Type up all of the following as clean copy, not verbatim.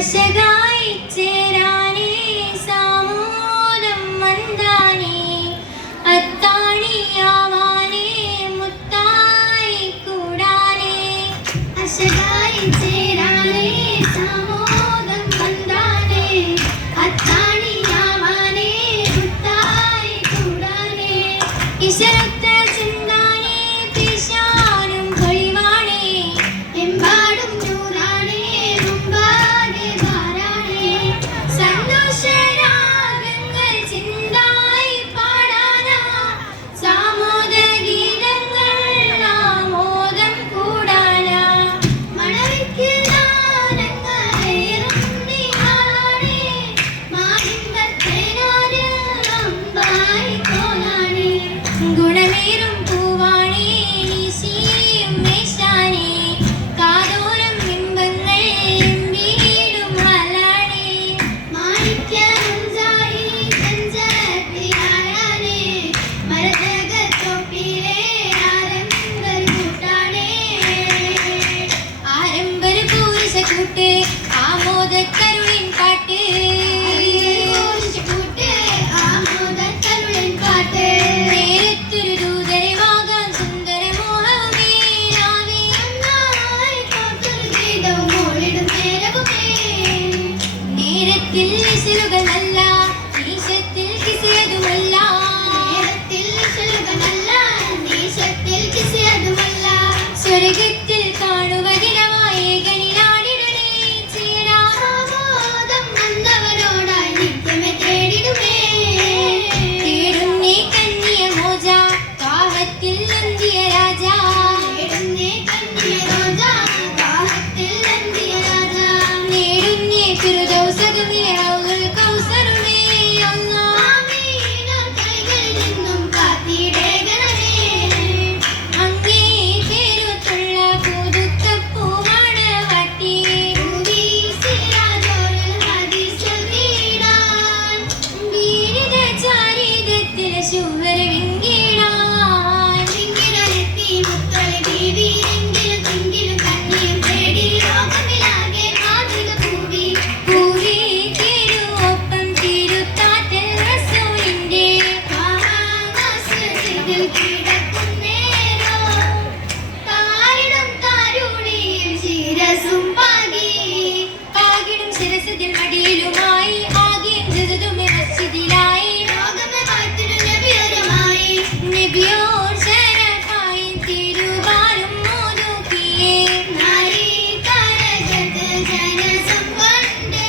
അശകായി ചേരാനേ സാമൂലം വന്ദാനേ അത്താണിയാവാനേ മുത്തായി കൂടാനേ അശകായി ചേരാനേ സാമൂലം വന്ദാനേ അത്താണിയാവാനേ മുത്തായി കൂടാനേ ഈശ്വരത്ത ചിന്താനേ പിശാനും പൊളിവാനേ എമ്പാടും നൂറാനേ മുമ്പാകെ ധാരാനേ സന്തോഷരാഗങ്ങൾ ചിന്തായി പാടാനാ സാമോദ ഗീതങ്ങൾ ആമോദം കൂടാനാ മണവിക്ക് ഗാനങ്ങളേറും നിഹാളാനേ മാഹിമ്പത്തേനാര് അമ്പായി തോലാനേ ഗുണമേറും പൂവാണേ നിശിയും മേശാനേ കാതോരം ബിംബങ്ങൾ എമ്പീടും ഹാലാനേ മാണിക്യമുഞ്ചായി ചഞ്ചത്തിലായാനേ മരതകത്തോപ്പിലെ ആരംബർ കൂട്ടാനേ ആരംബർ പൂരിശക്കൂട്ട് ആമോദക്കരുളിൻ പാട്ട് ആമോദക്കരുളിൻ പാട്ട് നേരത്തൊരു ദൂതരമാകാൻ സുന്ദരമോഹമേ രാവേ ഒന്നായി കോർത്തൊരു ഗീതവും മോളിടും നേരവുമേ നേരത്തിൽ നിശലുകളല്ല നീശത്തിൽ കിസിയതുമല്ല നേരത്തിൽ നിശലുകളല്ല നീശത്തിൽ കിസിയതുമല്ല സ്വർഗത്തിൽ കാണുവതിനമായി ഏകനിലാടിടണേ ചേരാ സാമോദം വന്നവനോടായി നിത്യമേ തേടിടുമേ തേടുന്നേ കന്യ മോജ കാഹത്തിൽ നന്ദിയ രാജാ തേടുന്നേ കന്യ രോജ കാഹത്തിൽ നന്ദിയ രാജാ നേടുന്നേ ഫിർദൗസകമേ റൗദുൽ കൗസറുമേ അല്ലാഹ് ആമീന കൈകളിൽ നിന്നും കാത്തിടേകണമേ അങ്ങേ പേരുത്തുള്ള പുതുക്കപ്പൂവാണ് വട്ടി ഭൂമി സിരാജോൽ ഹദീസുൽ വീടാൻ വീരിത ചാരിതത്തിൽ ശുവർ വിങ്കിടാൻ വിങ്കിടലെത്തി മുത്തളി ബീവി എങ്കിലും തിങ്കിലും കണ്ണിയും തേടി ലോകമിലാകെ മാതൃക പൂവി പൂവി തിരുവൊപ്പം തിരുത്താറ്റൽ റസൂലിന്റെ മഹാനാസ്രത്തിൽ കിടക്കുന്നേരോ താരിടും താരുണിയിൽ ശിരസും പാകിടും ശിരസത്തിൽ മടിയിലുമായി ആകെയും ജസതുമേ മസ്ജിദിലായി ലോകമേ മാറ്റിടും നബിയോരുമായി നബിയോർ ശരഫായി തിരുവാലും മോദുക്കിയേ നാരി തരജത്ത് ജനസം കൊണ്ട്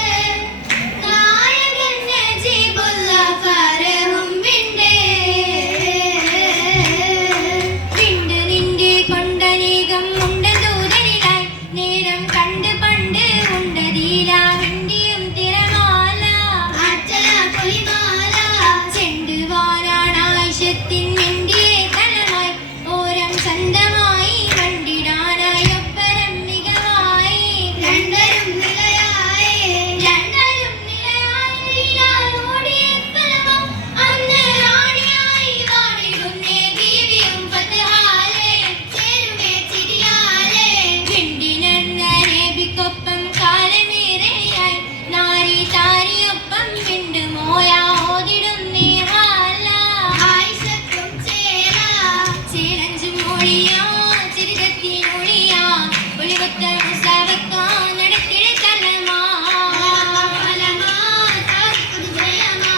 നായകൻ നജീബുള്ള ഫറഹും വിണ്ടേ വിണ്ട് നിന്റെ കൊണ്ടനേകം ഉണ്ട ദൂതനിലായി നേരം കണ്ട് പണ്ട് ഉണ്ടതീല വിണ്ടിയും തിരമാല ആറ്റല പൊലിമാല ചെണ്ടുവാനാണായിഷത്തിൻ മിണ്ടിയെ തലമായി ഓരം ചന്തമായി കണ്ടിടാനായി ഒപ്പരം മികവായി രണ്ടരും നിലയായി ഓടിയ ഫലമോ അന്ന് റാണിയായി വാണിടുന്നേ ബീവിയും ഫത്ഹാലേ ചേരുമേ ചിരിയാലേ വിണ്ടിനെന്ന നബിക്കൊപ്പം കാലമേറെയായി നാരി താരിയൊപ്പം വിണ്ട് മോല ഓതിടുന്നേ ഹാല ആയിഷത്തും ചേലഞ്ചും മൊഴിയാ ചിരിതത്തിൽ ഒളിയാ ഒളിവത്ത മുസാവക്കാ നടത്തിടെ തലമാ ഫലമാ താരിക്കുത് ജയമാ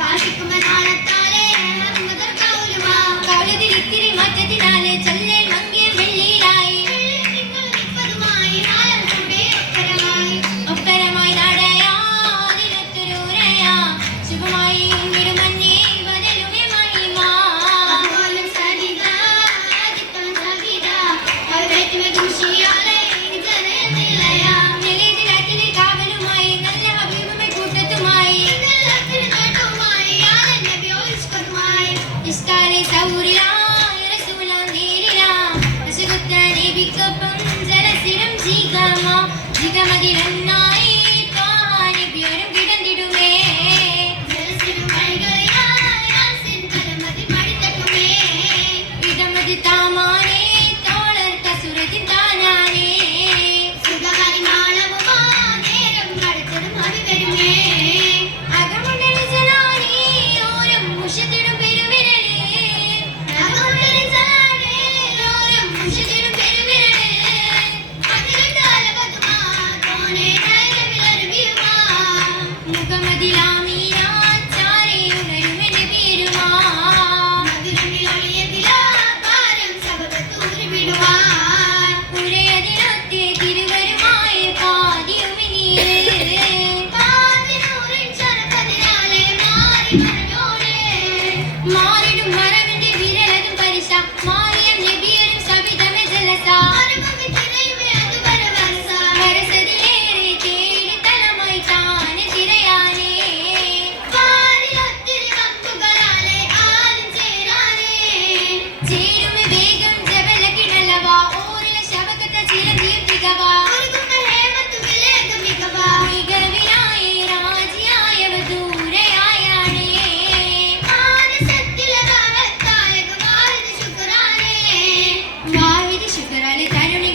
കാശിക്കുമനാളത്താലേ അഹമ്മദർ കൗലുമാ കൗലതിരിത്തിരി മാറ്റത്തിനാലെ ചൊല്ലേൽ മങ്ങിയ വെള്ളിയിലായി നിങ്ങൾ നിൽപ്പതുമായി നാലം കൂടെ ഒപ്പരമായി നടയാ ദിനത്തൊരൂരയാ ശുഭമായി ഉണ്ണിടുമഞ്ഞേ ബദലുമേ മഹിമാ അപ്പോലും സരിതാ ആദിത്തം സവിതാ അവരേറ്റുമേ കുശിയാലേ ജനനിലയാ നിലയിലാറ്റിലെ കാവലുമായി നല്ല ഹബീബുമേ കൂട്ടത്തുമായി എല്ലാത്തിനും നേട്ടവുമായി ആലൻ നബി ഓയിസ്കറുമായി ഇസ്കാലെ സൗറിലായി റസൂല നേരിലാ അശുദ്ധ നബിക്കൊപ്പം ജലസിരം ജിഗമതിരന്നായി നബിയോരും കിടന്നിടുമേ ജലസിരും വഴികളിലായി ആസിൻ കലമതി മടിത്തട്ടുമേ ഇടമതി താമാനേ തോളർ കസുരത്തിൻ താനാനേ സുഖമായി മാളവുമാ നേരം ശുക്രാലി തരുണി